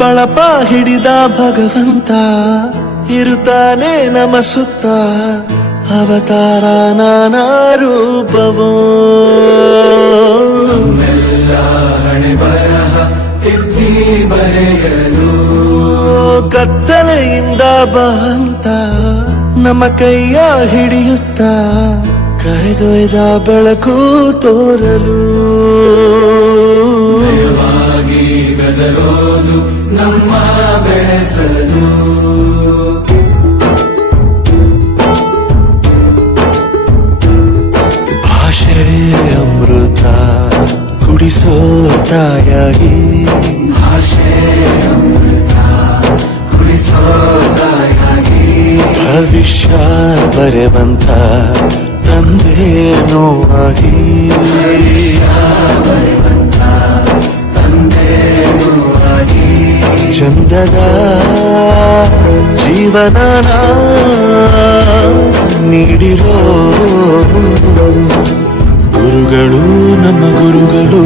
ಬಳಪ ಹಿಡಿದ ಭಗವಂತ ಇರುತ್ತಾನೆ ನಮ ಸುತ್ತ ಅವತಾರ ನಾನಾ ರೂಪವೋ ನಮ್ಮೆಲ್ಲ ಹಣೆ ಬರಹ ತಿದ್ದಿ ಬರೆಯಲು ಕತ್ತಲೆಯಿಂದ ಬಂತ ನಮ್ಮ ಕೈಯ ಹಿಡಿಯುತ್ತ ಕರೆದೊಯ್ದ ಬೆಳಕು ತೋರಲು ಭಯವಾಗಿ ಗದರೋದು ನಮ್ಮ ಬೆಳೆಸಲು ಭಾಷೆ ಅಮೃತ ಕುಡಿಸೋ ತಾಯಾಗಿ ಭಾಷೆ ಅಮೃತ ಕುಡಿಸೋ ತಾಯಾಗಿ ಭವಿಷ್ಯ ಬರೆವಂತ ತಂದೇನೋ ಆಗಿ ತಂದೇನೂ ಆಗಿ ಚಂದದ ಜೀವನನ ನೀಡಿರೋ ಗುರುಗಳು ನಮ್ಮ ಗುರುಗಳು